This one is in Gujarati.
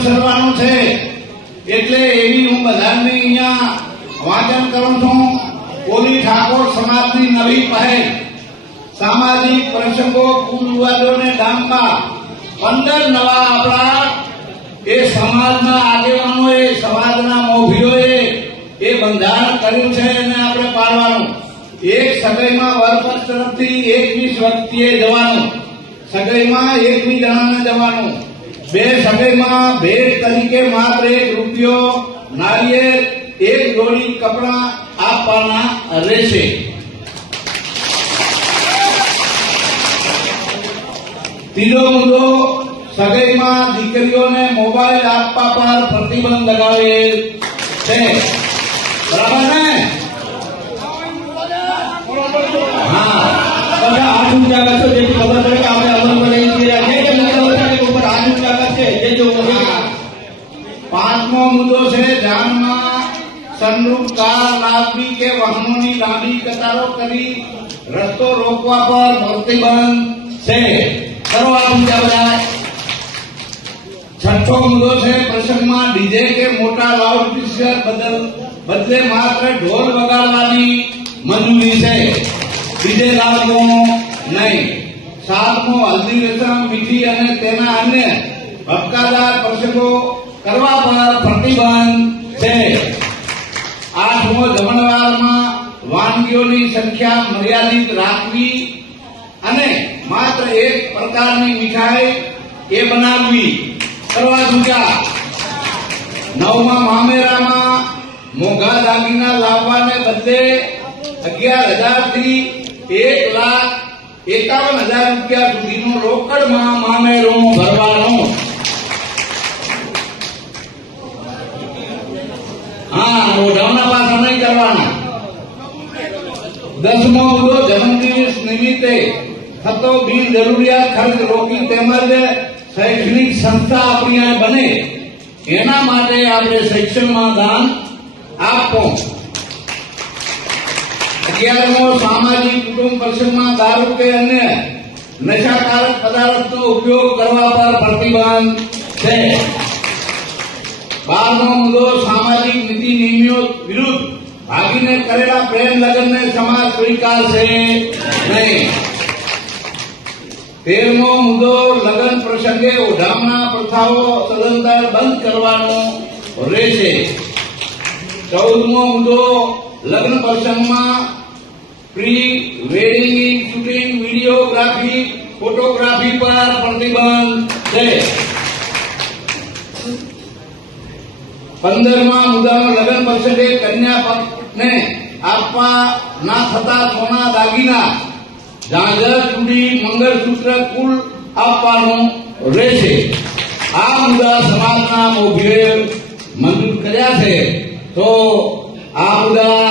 અનુસરવાનું છે. એટલે એવી હું બધાને અહીંયા વાંચન કરું છું. કોલી ઠાકોર સમાજની નવી પહેલ. સામાજિક પ્રસંગો, કુરિવાજોને ડામવા પંદર નવા આપણા એ સમાજના આગેવાનોએ, સમાજના મોભીઓએ એ બંધારણ કર્યું છે અને આપણે પાડવાનું. એક સગાઈમાં વરપક્ષ તરફથી એકવીસ વ્યક્તિએ જવાનું. સગાઈમાં એકવીસ જણાને જવાનું. બે સગાઈમાં ભેટ તરીકે માત્ર એક રૂપિયો નાળિયેર એક જોડી કપડાં આપવાના રહેશે. ત્રીજો મુદ્દો સગાઈમાં દીકરીઓને મોબાઈલ આપવા પર પ્રતિબંધ લગાવેલ છે. છે જાનમાં સનરૂફ કાર લાવવી કે વાહનોની લાંબી કતારો કરી રસ્તો રોકવા પર પ્રતિબંધ છે. કરો આ મુદ્દા બધા છઠ્ઠો મુદ્દો છે, પ્રસંગમાં ડીજે કે મોટા લાઉડ બદલ બદલે માત્ર ઢોલ વગાડવાની મંજૂરી છે. ડીજે લાવવું નહીં. સાતમો હલ્દી રસમ મીઠી અને તેના અન્ય હક્કાદાર પ્રસંગો કરવા પર પ્રતિબંધ જમણવારમાં વાનગીઓની સંખ્યા મર્યાદિત રાખવી અને માત્ર એક પ્રકારની મીઠાઈ એ બનાવવી. કરવા દૂજા નવમા મામેરામાં મોંઘા દાગીના લાવવાને બદલે અગિયાર હજારથી એક લાખ એકાવન હજાર રૂપિયા સુધીનો રોકડમાં મામેરો ભરવાનો. હા મોઢાના કરવાના. દસમો મુદ્દો જન્મદિવસ નિમિત્તે થતો બિન જરૂરિયાત ખર્ચ રોકી તેમજ શૈક્ષણિક સંસ્થા આપણી આ બને. એના માટે આપણે શિક્ષણમાં દાન આપવું અગિયારમો સામાજિક કુટુંબ પ્રસંગમાં દારૂ કે અન્ય નશાકારક પદાર્થનો ઉપયોગ કરવા પર પ્રતિબંધ છે. બારમો મુદ્દો સામાજિક નીતિ નિયમો વિરુદ્ધ ભાગીને કરેલા પ્રેમ લગ્નને સમાજ સ્વીકારશે નહીં. તેરમો મુદ્દો લગ્ન પ્રસંગે ઓઢામણા પ્રથાઓ સદંતર બંધ કરવાનો રહેશે. ચૌદમો મુદ્દો, લગ્ન પ્રસંગમાં pre wedding shooting videography photography પર પ્રતિબંધ પંદરમા મુદ્દાનો લગ્ન પરિષદે કન્યા પક્ષને આપવા ના થતા સોના દાગીના. ઝાંઝર ચૂડી મંગળસૂત્ર કુલ આપવાનું રહેશે. આ મુદ્દા સમાજના મોભીએ મંજૂર કર્યા છે. તો આ મુદ્દા